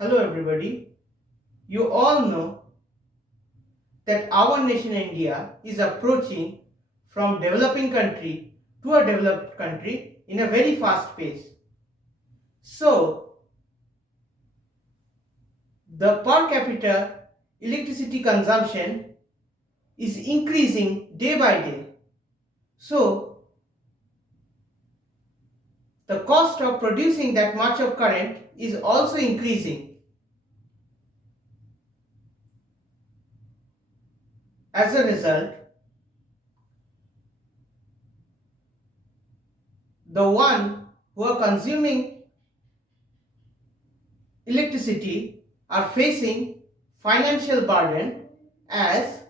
Hello everybody. You all know that our nation India is approaching from developing country to a developed country in a very fast pace. So, the per capita electricity consumption is increasing day by day. So, the cost of producing that much of current is also increasing. As a result, the one who are consuming electricity are facing financial burden as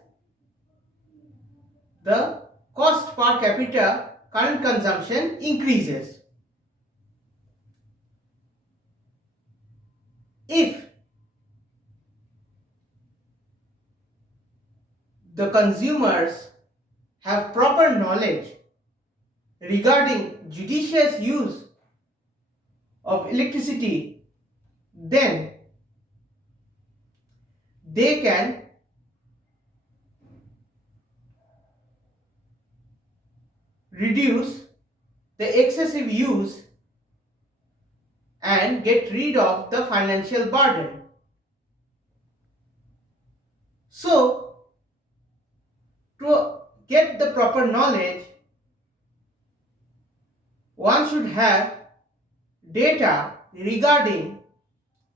the cost per capita current consumption increases. If the consumers have proper knowledge regarding judicious use of electricity, then they can reduce the excessive use and get rid of the financial burden. So, to get the proper knowledge, one should have data regarding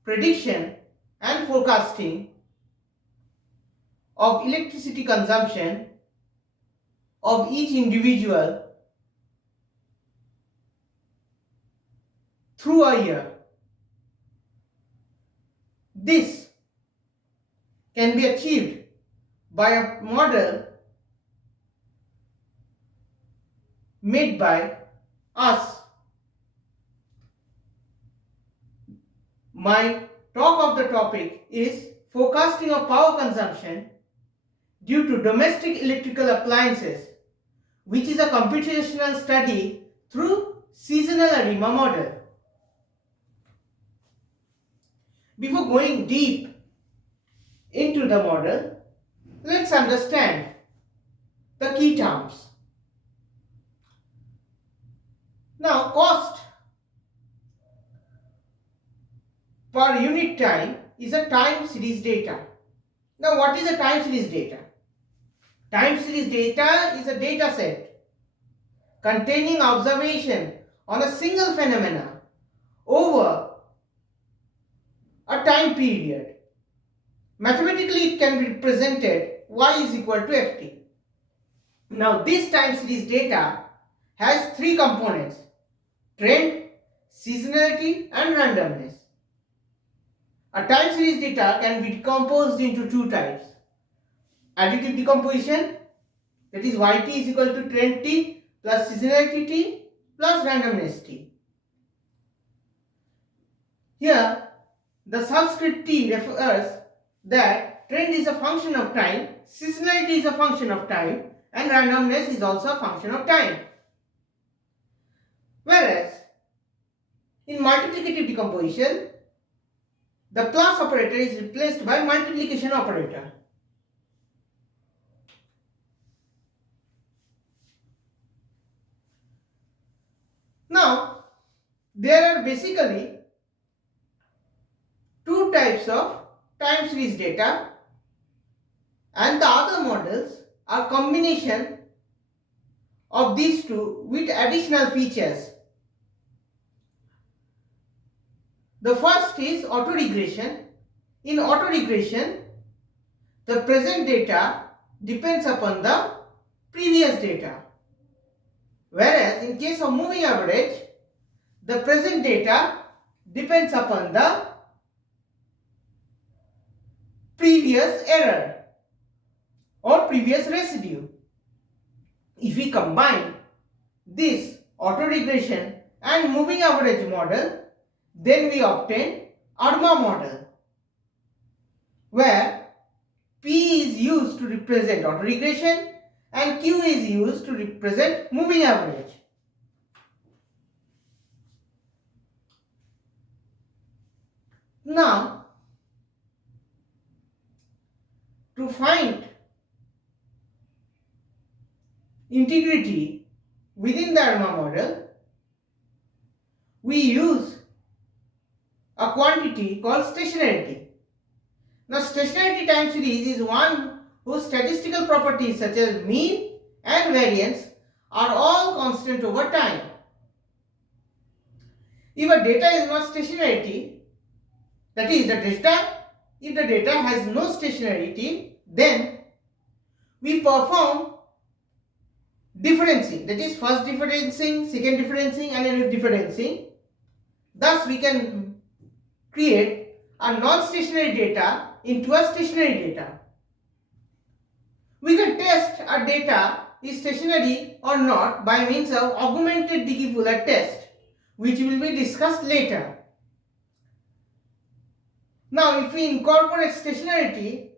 prediction and forecasting of electricity consumption of each individual through a year. This can be achieved by a model made by us. My talk of the topic is forecasting of power consumption due to domestic electrical appliances, which is a computational study through seasonal ARIMA model. Before going deep into the model, let's understand the key terms. Now, cost per unit time is a time series data. Now, what is a time series data? Time series data is a data set containing observation on a single phenomena over a time period. Mathematically, it can be represented y is equal to ft. Now, this time series data has three components: trend, seasonality, and randomness. A time series data can be decomposed into two types: additive decomposition, that is yt is equal to trend t plus seasonality t plus randomness t. Here, the subscript t refers that trend is a function of time, seasonality is a function of time, and randomness is also a function of time. Whereas, in multiplicative decomposition, the plus operator is replaced by multiplication operator. Now, there are basically two types of time series data, and the other models are combination of these two with additional features. The first is auto-regression. In auto-regression, the present data depends upon the previous data. Whereas in case of moving average, the present data depends upon the previous error or previous residue. If we combine this auto-regression and moving average model, then we obtain ARIMA model, where P is used to represent auto-regression and Q is used to represent moving average. Now, find integrity within the ARIMA model, we use a quantity called stationarity. Now, stationarity time series is one whose statistical properties such as mean and variance are all constant over time. If a data is not stationarity, that is if the data has no stationarity, then we perform differencing, that is first differencing, second differencing and then differencing. Thus, we can create a non-stationary data into a stationary data. We can test a data is stationary or not by means of augmented Dickey-Fuller test, which will be discussed later. Now, if we incorporate stationarity,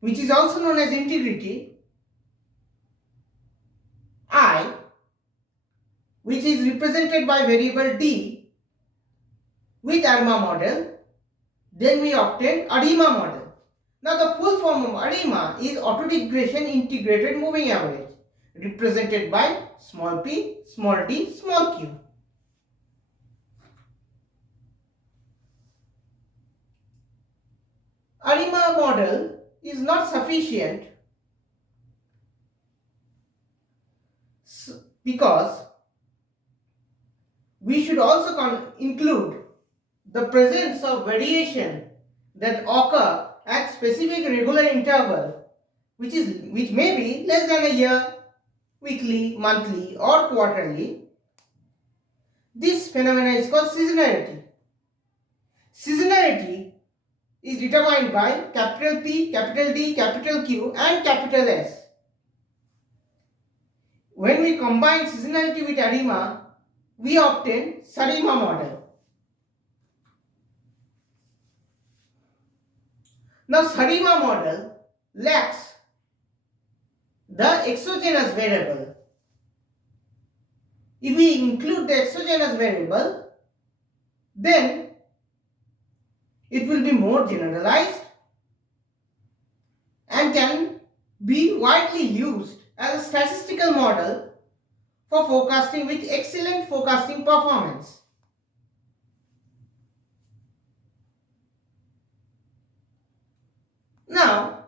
which is also known as integrity, I, which is represented by variable d with ARIMA model, then we obtain ARIMA model. Now, the full form of ARIMA is auto-regression integrated moving average, represented by small p, small d, small q. ARIMA model is not sufficient because we should also include the presence of variation that occur at specific regular interval, which may be less than a year, weekly, monthly or quarterly. This phenomenon is called seasonality. Seasonality is determined by capital P, capital D, capital Q and capital S. When we combine seasonality with ARIMA, we obtain SARIMA model. Now, SARIMA model lacks the exogenous variable. If we include the exogenous variable, then it will be more generalized and can be widely used as a statistical model for forecasting with excellent forecasting performance. Now,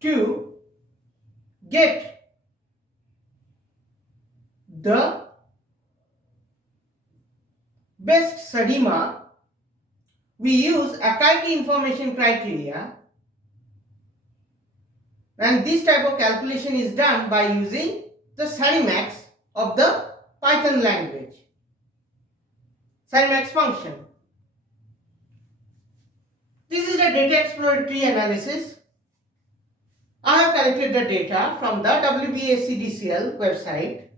to get the best SARIMA, we use Akaike information criteria, and this type of calculation is done by using the SARIMAX of the Python language, SARIMAX function. This is the data exploratory analysis. I have collected the data from the WBACDCL website.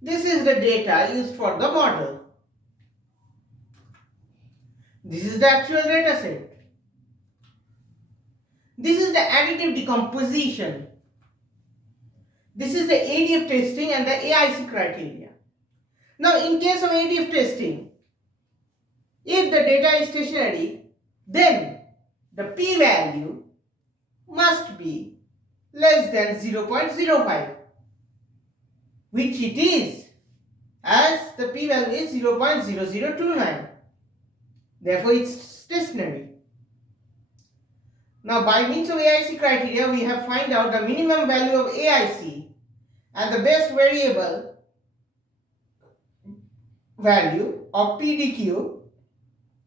This is the data used for the model. This is the actual data set. This is the additive decomposition. This is the ADF testing and the AIC criteria. Now, in case of ADF testing, if the data is stationary, then the p-value must be less than 0.05, which it is, as the p-value is 0.0029. Therefore, it's stationary. Now, by means of AIC criteria, we have find out the minimum value of AIC and the best variable value of PDQ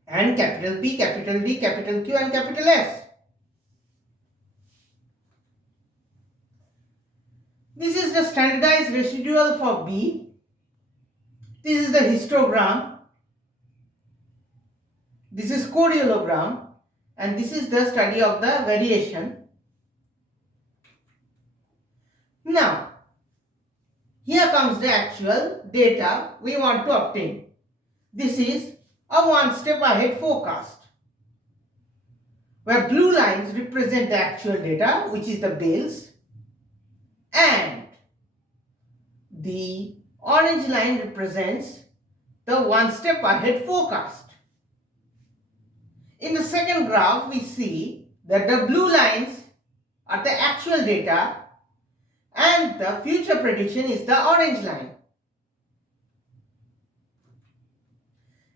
and capital P, capital D, capital Q and capital S. This is the standardized residual for B. This is the histogram. This is coriogram. And this is the study of the variation. Now, here comes the actual data we want to obtain. This is a one-step ahead forecast, where blue lines represent the actual data, which is the bales, and the orange line represents the one step ahead forecast. In the second graph, we see that the blue lines are the actual data and the future prediction is the orange line.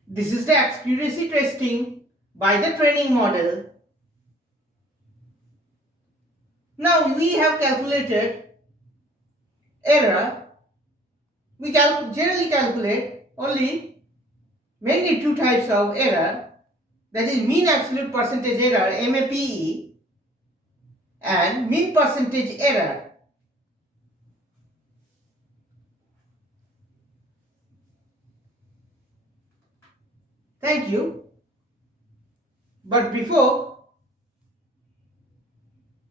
This is the accuracy testing by the training model. Now we have calculated error. We generally calculate mainly two types of error, that is mean absolute percentage error MAPE and mean percentage error. Thank you. But before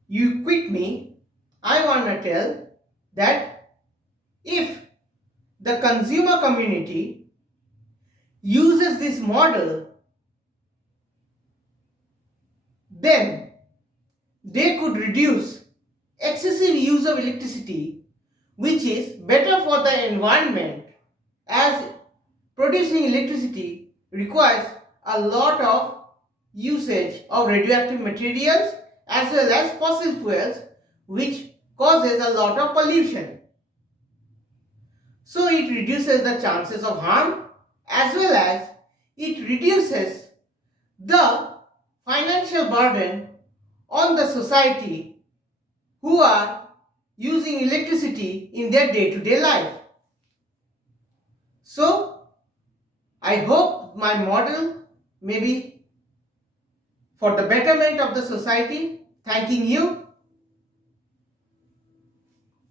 you quit me, I want to tell that if the consumer community uses this model, then they could reduce excessive use of electricity, which is better for the environment, as producing electricity requires a lot of usage of radioactive materials as well as fossil fuels, which causes a lot of pollution. So it reduces the chances of harm as well as it reduces the financial burden on the society who are using electricity in their day-to-day life. So I hope my model may be for the betterment of the society. Thanking you.